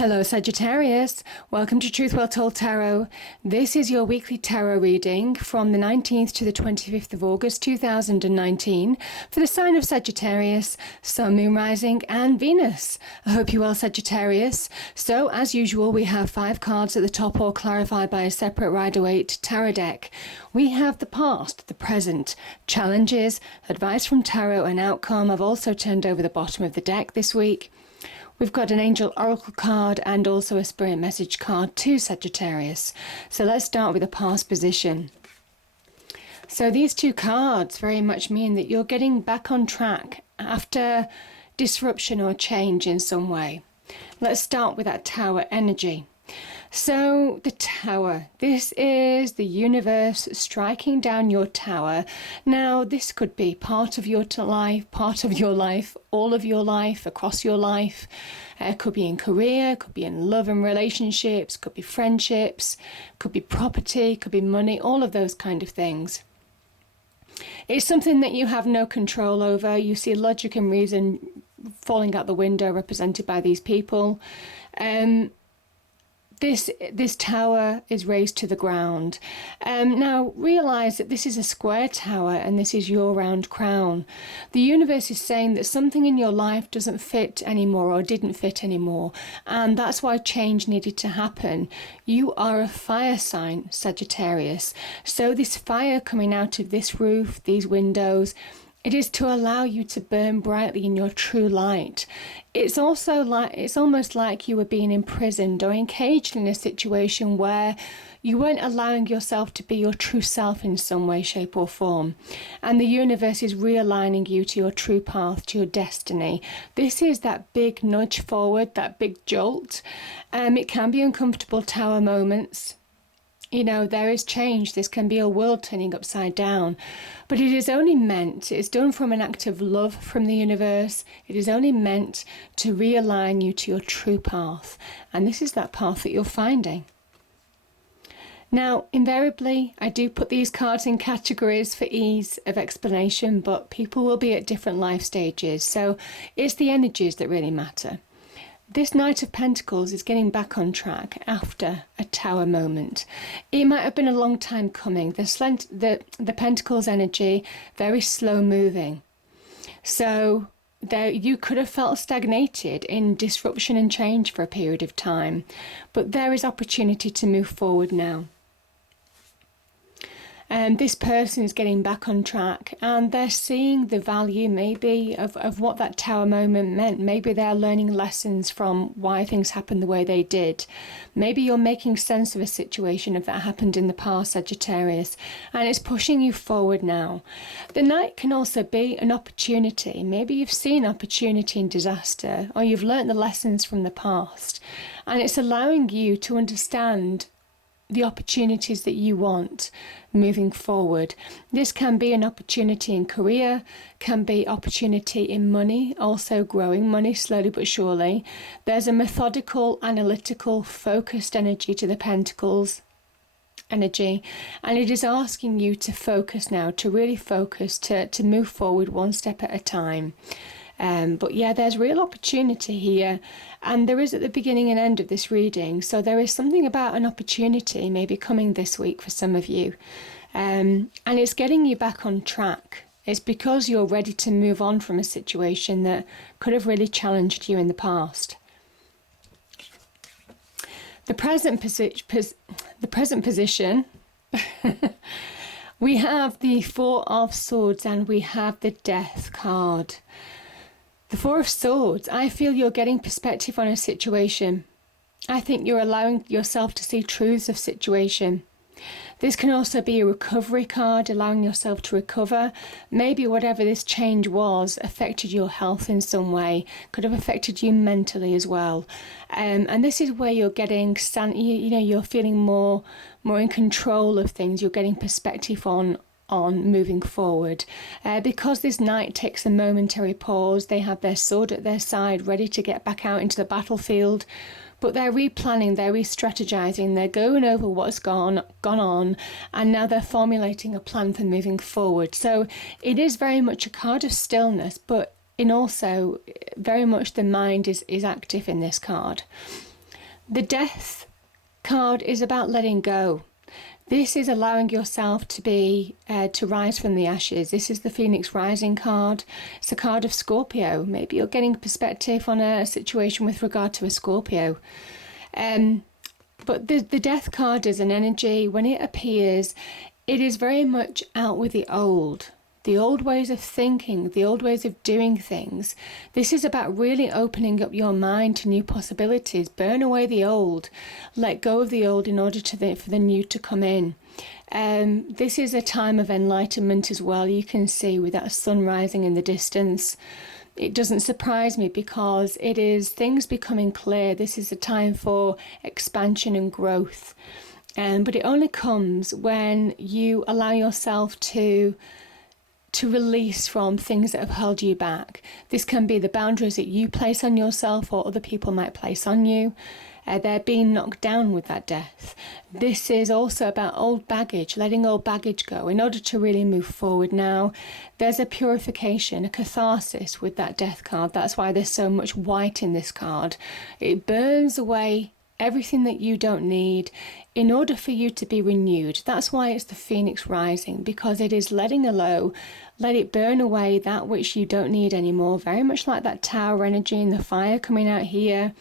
Hello Sagittarius, welcome to Truth Well Told Tarot. This is your weekly tarot reading from the 19th to the 25th of August 2019 for the sign of Sagittarius, Sun, Moon, Rising and Venus. I hope you're well, Sagittarius. So as usual, we have 5 cards at the top, all clarified by a separate Rider-Waite tarot deck. We have the past, the present, challenges, advice from tarot and outcome. I've also turned over the bottom of the deck this week. We've got an angel oracle card and also a spirit message card to Sagittarius. So let's start with the past position. So these 2 cards very much mean that you're getting back on track after disruption or change in some way. Let's start with that Tower energy. So the Tower, this is the universe striking down your tower. Now this could be part of your life, all of your life, across your life. It could be in career, could be in love and relationships, could be friendships, could be property, could be money, all of those kind of things. It's something that you have no control over. You see logic and reason falling out the window, represented by these people. This tower is raised to the ground. Now realise that this is a square tower and this is your round crown. The universe is saying that something in your life doesn't fit anymore or didn't fit anymore, and that's why change needed to happen. You are a fire sign, Sagittarius. So this fire coming out of this roof, these windows, it is to allow you to burn brightly in your true light. It's almost like you were being imprisoned or encaged in a situation where you weren't allowing yourself to be your true self in some way, shape or form. And the universe is realigning you to your true path, to your destiny. This is that big nudge forward, that big jolt. It can be uncomfortable tower moments. You know, there is change. This can be a world turning upside down. But it is only meant, it's done from an act of love from the universe. It is only meant to realign you to your true path. And this is that path that you're finding. Now, invariably, I do put these cards in categories for ease of explanation, but people will be at different life stages. So it's the energies that really matter. This Knight of Pentacles is getting back on track after a tower moment. It might have been a long time coming. The Pentacles energy, very slow moving. So you could have felt stagnated in disruption and change for a period of time. But there is opportunity to move forward now. This person is getting back on track and they're seeing the value maybe of what that tower moment meant. Maybe they're learning lessons from why things happened the way they did. Maybe you're making sense of a situation if that happened in the past, Sagittarius, and it's pushing you forward now. The Knight can also be an opportunity. Maybe you've seen opportunity in disaster, or you've learnt the lessons from the past, and it's allowing you to understand the opportunities that you want moving forward. This can be an opportunity in career, can be opportunity in money, also growing money slowly but surely. There's a methodical, analytical, focused energy to the Pentacles energy, and it is asking you to focus now, to really focus, to move forward one step at a time. But yeah, there's real opportunity here, and there is at the beginning and end of this reading. So there is something about an opportunity maybe coming this week for some of you, and it's getting you back on track. It's because you're ready to move on from a situation that could have really challenged you in the past. The present position. We have the Four of Swords and we have the Death card. The Four of Swords, I feel you're getting perspective on a situation. I think you're allowing yourself to see truths of situation. This can also be a recovery card, allowing yourself to recover. Maybe whatever this change was affected your health in some way, could have affected you mentally as well. And this is where you're getting, you're feeling more in control of things. You're getting perspective on moving forward. Because this Knight takes a momentary pause, they have their sword at their side, ready to get back out into the battlefield. But they're replanning, they're re-strategizing, they're going over what's gone on, and now they're formulating a plan for moving forward. So it is very much a card of stillness, but in also very much the mind is active in this card. The Death card is about letting go. This is allowing yourself to rise from the ashes. This is the Phoenix Rising card. It's a card of Scorpio. Maybe you're getting perspective on a situation with regard to a Scorpio. But the Death card is an energy. When it appears, it is very much out with the old ways of thinking, the old ways of doing things. This is about really opening up your mind to new possibilities. Burn away the old, let go of the old in order for the new to come in. This is a time of enlightenment as well. You can see with that sun rising in the distance. It doesn't surprise me because it is things becoming clear. This is a time for expansion and growth. But it only comes when you allow yourself to release from things that have held you back. This can be the boundaries that you place on yourself or other people might place on you. They're being knocked down with that death. This is also about old baggage, letting old baggage go in order to really move forward now. There's a purification, a catharsis with that death card. That's why there's so much white in this card. It burns away everything that you don't need in order for you to be renewed. That's why it's the Phoenix Rising, because it is letting let it burn away that which you don't need anymore. Very much like that tower energy and the fire coming out here.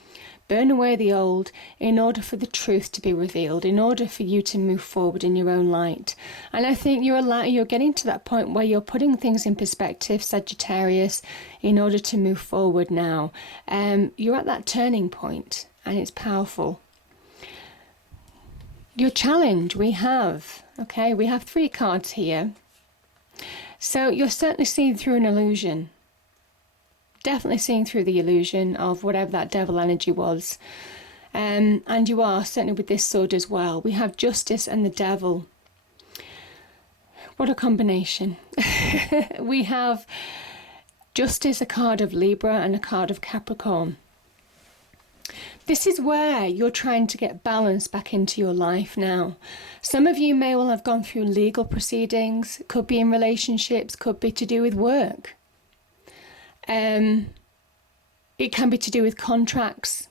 Burn away the old in order for the truth to be revealed, in order for you to move forward in your own light. And I think you're getting to that point where you're putting things in perspective, Sagittarius, in order to move forward now. You're at that turning point. And it's powerful. Your challenge we have 3 cards here. So you're certainly seeing through an illusion. Definitely seeing through the illusion of whatever that devil energy was. And you are, certainly with this sword as well. We have justice and the devil. What a combination. We have justice, a card of Libra, and a card of Capricorn. This is where you're trying to get balance back into your life now. Some of you may well have gone through legal proceedings. Could be in relationships, could be to do with work. It can be to do with contracts,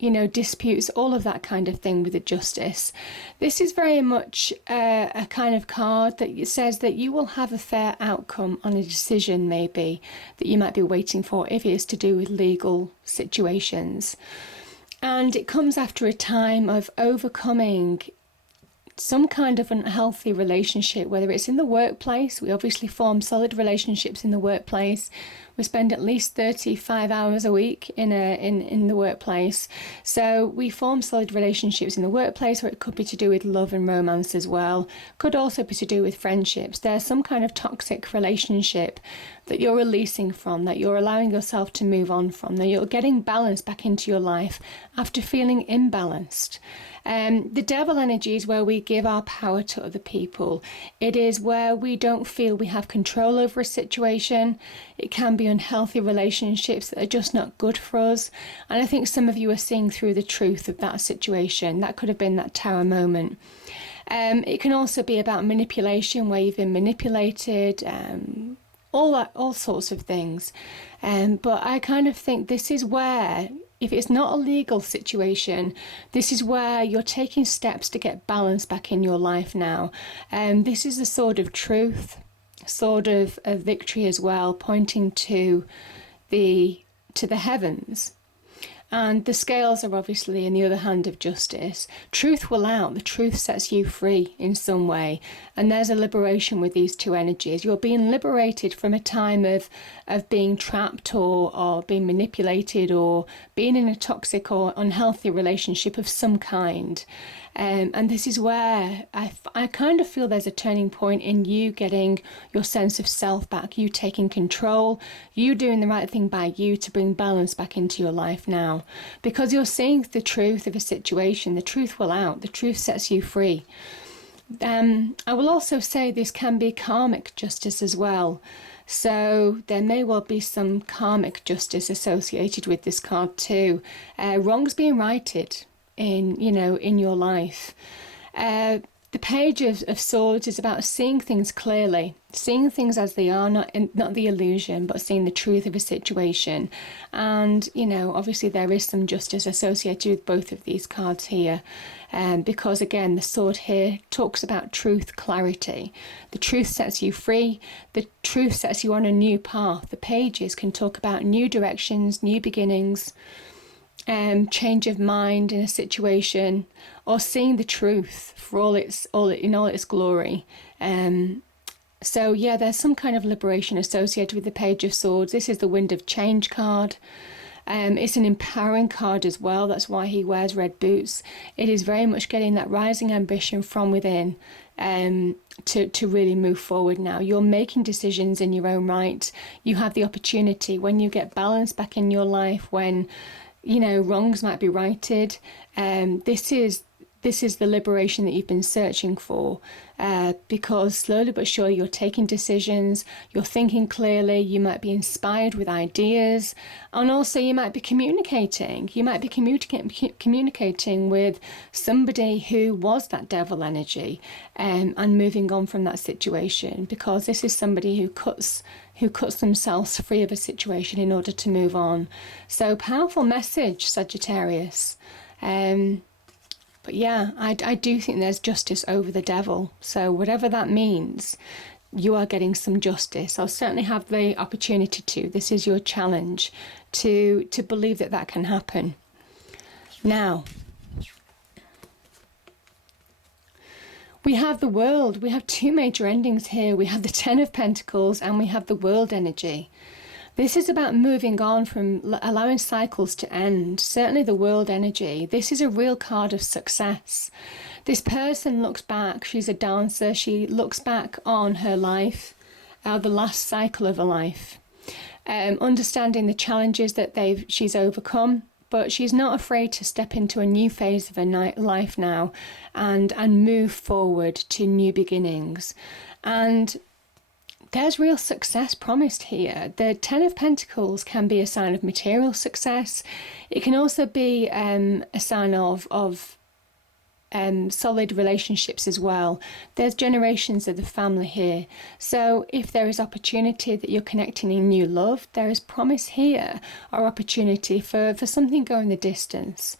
disputes, all of that kind of thing with the justice. This is very much a kind of card that says that you will have a fair outcome on a decision maybe that you might be waiting for if it is to do with legal situations. And it comes after a time of overcoming some kind of unhealthy relationship, whether it's in the workplace. We obviously form solid relationships in the workplace. We spend at least 35 hours a week in the workplace. So we form solid relationships in the workplace, or it could be to do with love and romance as well. Could also be to do with friendships. There's some kind of toxic relationship that you're releasing from, that you're allowing yourself to move on from, that you're getting balance back into your life after feeling imbalanced. The devil energy is where we give our power to other people. It is where we don't feel we have control over a situation. It can be unhealthy relationships that are just not good for us. And I think some of you are seeing through the truth of that situation. That could have been that tower moment. It can also be about manipulation, where you've been manipulated, all sorts of things. But I kind of think this is where, if it's not a legal situation, this is where you're taking steps to get balance back in your life now. This is a sword of truth, sword of victory as well, pointing to the heavens. And the scales are obviously in the other hand of justice. Truth will out. The truth sets you free in some way. And there's a liberation with these two energies. You're being liberated from a time of being trapped or being manipulated or being in a toxic or unhealthy relationship of some kind. And this is where I kind of feel there's a turning point in you getting your sense of self back, you taking control, you doing the right thing by you to bring balance back into your life now. Because you're seeing the truth of a situation, the truth will out, the truth sets you free. I will also say this can be karmic justice as well. So there may well be some karmic justice associated with this card too. Wrongs being righted in your life. The Page of Swords is about seeing things clearly, seeing things as they are, not the illusion, but seeing the truth of a situation. And, you know, obviously there is some justice associated with both of these cards here. Because, again, the sword here talks about truth, clarity. The truth sets you free. The truth sets you on a new path. The pages can talk about new directions, new beginnings, change of mind in a situation, or seeing the truth for all its glory. So yeah, there's some kind of liberation associated with the Page of Swords. This is the Wind of Change card. It's an empowering card as well. That's why he wears red boots. It is very much getting that rising ambition from within, to really move forward now. You're making decisions in your own right. You have the opportunity, when you get balance back in your life, when, you know, wrongs might be righted. This is the liberation that you've been searching for, because slowly but surely you're taking decisions, you're thinking clearly, you might be inspired with ideas, and also you might be communicating. You might be communicating with somebody who was that devil energy, and moving on from that situation, because this is somebody who cuts themselves free of a situation in order to move on. So powerful message, Sagittarius. But yeah, I do think there's justice over the devil. So whatever that means, you are getting some justice. I'll certainly have the opportunity to. This is your challenge to believe that can happen. Now, we have the World. We have two major endings here. We have the Ten of Pentacles and we have the World energy. This is about moving on from allowing cycles to end. Certainly the World energy. This is a real card of success. This person looks back. She's a dancer. She looks back on her life, the last cycle of her life, understanding the challenges that she's overcome. But she's not afraid to step into a new phase of her life now, and move forward to new beginnings. And there's real success promised here. The Ten of Pentacles can be a sign of material success. It can also be a sign of solid relationships as well. There's generations of the family here. So if there is opportunity that you're connecting in new love, there is promise here, or opportunity for something going the distance.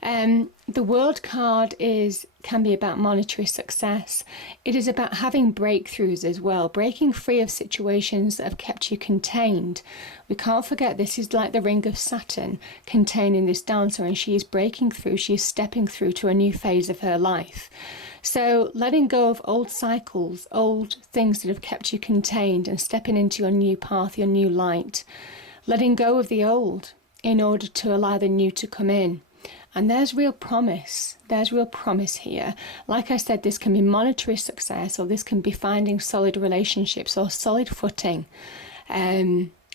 The World card can be about monetary success. It is about having breakthroughs as well, breaking free of situations that have kept you contained. We can't forget, this is like the ring of Saturn containing this dancer, and she is breaking through, she is stepping through to a new phase of her life. So letting go of old cycles, old things that have kept you contained, and stepping into your new path, your new light. Letting go of the old in order to allow the new to come in. And there's real promise. There's real promise here. Like I said, this can be monetary success, or this can be finding solid relationships or solid footing.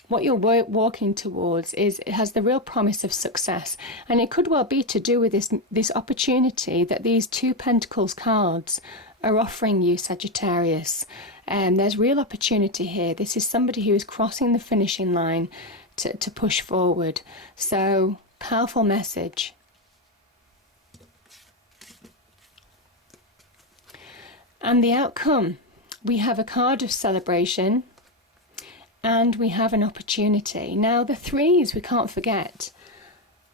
What you're walking towards it has the real promise of success. And it could well be to do with this opportunity that these two Pentacles cards are offering you, Sagittarius. There's real opportunity here. This is somebody who is crossing the finishing line to push forward. So, powerful message. And the outcome, we have a card of celebration and we have an opportunity. Now the threes, we can't forget,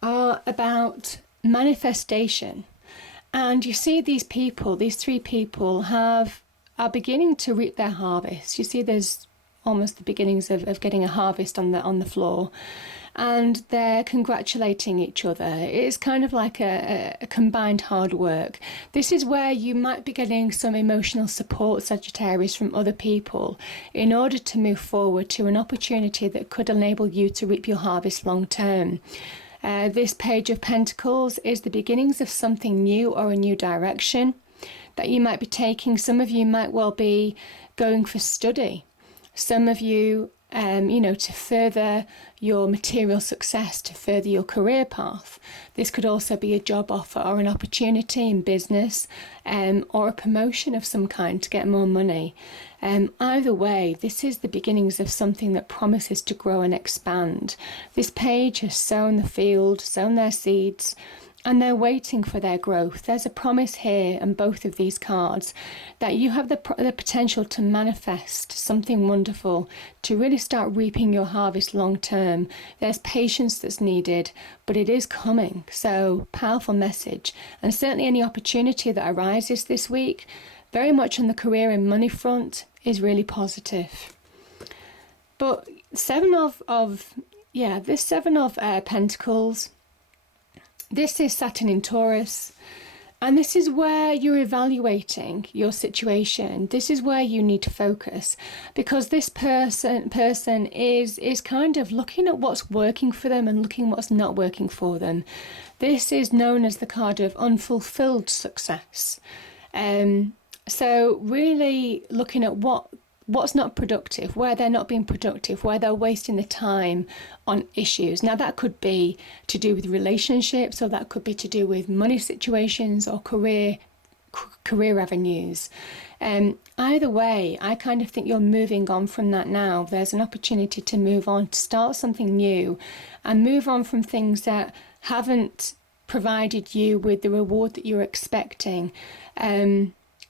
are about manifestation. And you see these people, these three people are beginning to reap their harvest. You see there's almost the beginnings of getting a harvest on the floor. And they're congratulating each other. It's kind of like a combined hard work. This is where you might be getting some emotional support, Sagittarius, from other people in order to move forward to an opportunity that could enable you to reap your harvest long term. This Page of Pentacles is the beginnings of something new or a new direction that you might be taking. Some of you might well be going for study. Some of you, to further your material success, to further your career path. This could also be a job offer or an opportunity in business, or a promotion of some kind to get more money. Either way, this is the beginnings of something that promises to grow and expand. This page has sown the field, sown their seeds, and they're waiting for their growth. There's a promise here on both of these cards that you have the potential to manifest something wonderful, to really start reaping your harvest long term. There's patience that's needed, but it is coming. So, powerful message. And certainly any opportunity that arises this week, very much on the career and money front, is really positive. But this Seven of Pentacles, this is Saturn in Taurus, and this is where you're evaluating your situation. This is where you need to focus, because this person is kind of looking at what's working for them and looking what's not working for them. This is known as the card of unfulfilled success. So really looking at what's not productive, where they're not being productive, where they're wasting the time on issues. Now that could be to do with relationships, or that could be to do with money situations or career avenues. Either way, I kind of think you're moving on from that now. There's an opportunity to move on, to start something new, and move on from things that haven't provided you with the reward that you're expecting.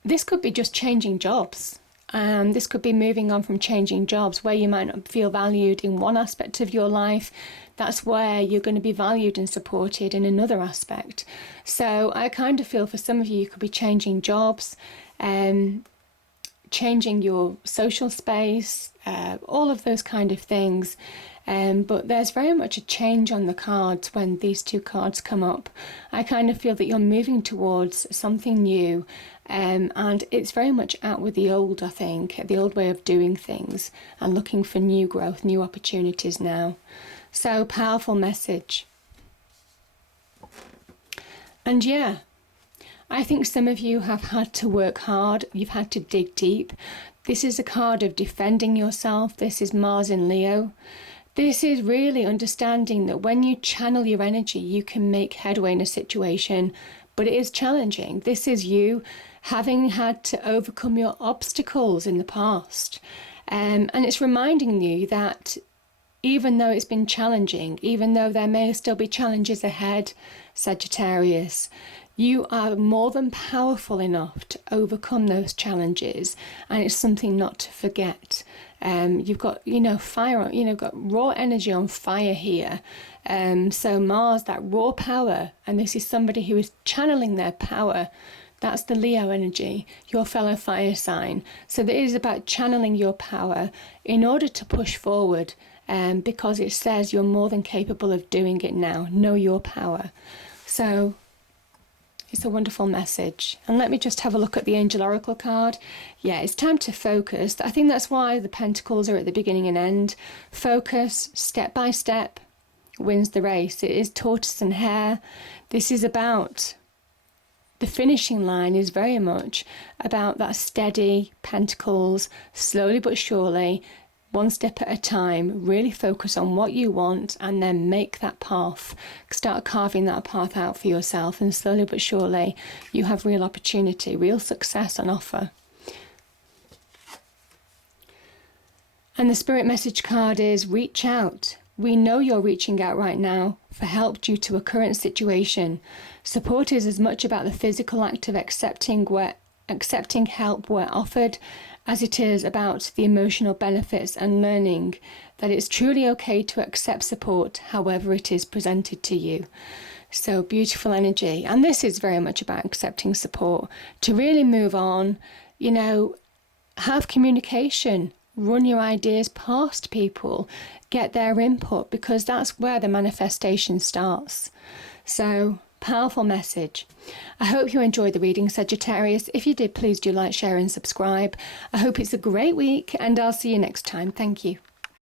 This could be just changing jobs. This could be moving on from changing jobs where you might not feel valued in one aspect of your life. That's where you're going to be valued and supported in another aspect. So I kind of feel for some of you, you could be changing jobs, changing your social space, all of those kind of things. But there's very much a change on the cards when these two cards come up. I kind of feel that you're moving towards something new, and it's very much out with the old, I think, the old way of doing things, and looking for new growth, new opportunities now. So, powerful message. And yeah, I think some of you have had to work hard. You've had to dig deep. This is a card of defending yourself. This is Mars in Leo. This is really understanding that when you channel your energy, you can make headway in a situation, but it is challenging. This is you having had to overcome your obstacles in the past. And it's reminding you that even though it's been challenging, even though there may still be challenges ahead, Sagittarius, you are more than powerful enough to overcome those challenges, and it's something not to forget. You've got, fire, got raw energy on fire here. So Mars, that raw power, and this is somebody who is channeling their power. That's the Leo energy, your fellow fire sign. So it is about channeling your power in order to push forward, because it says you're more than capable of doing it now. Know your power. So it's a wonderful message. And let me just have a look at the Angel Oracle card. Yeah, it's time to focus. I think that's why the Pentacles are at the beginning and end. Focus, step by step, wins the race. It is tortoise and hare. This is about the finishing line, is very much about that steady Pentacles, slowly but surely, one step at a time. Really focus on what you want, and then make that path. Start carving that path out for yourself, and slowly but surely you have real opportunity, real success on offer. And the Spirit message card is reach out. We know you're reaching out right now for help due to a current situation. Support is as much about the physical act of accepting help where offered, as it is about the emotional benefits and learning that it's truly okay to accept support however it is presented to you. So beautiful energy. And this is very much about accepting support, to really move on, have communication, run your ideas past people, get their input, because that's where the manifestation starts. So powerful message. I hope you enjoyed the reading, Sagittarius. If you did, please do like, share and subscribe. I hope it's a great week, and I'll see you next time. Thank you.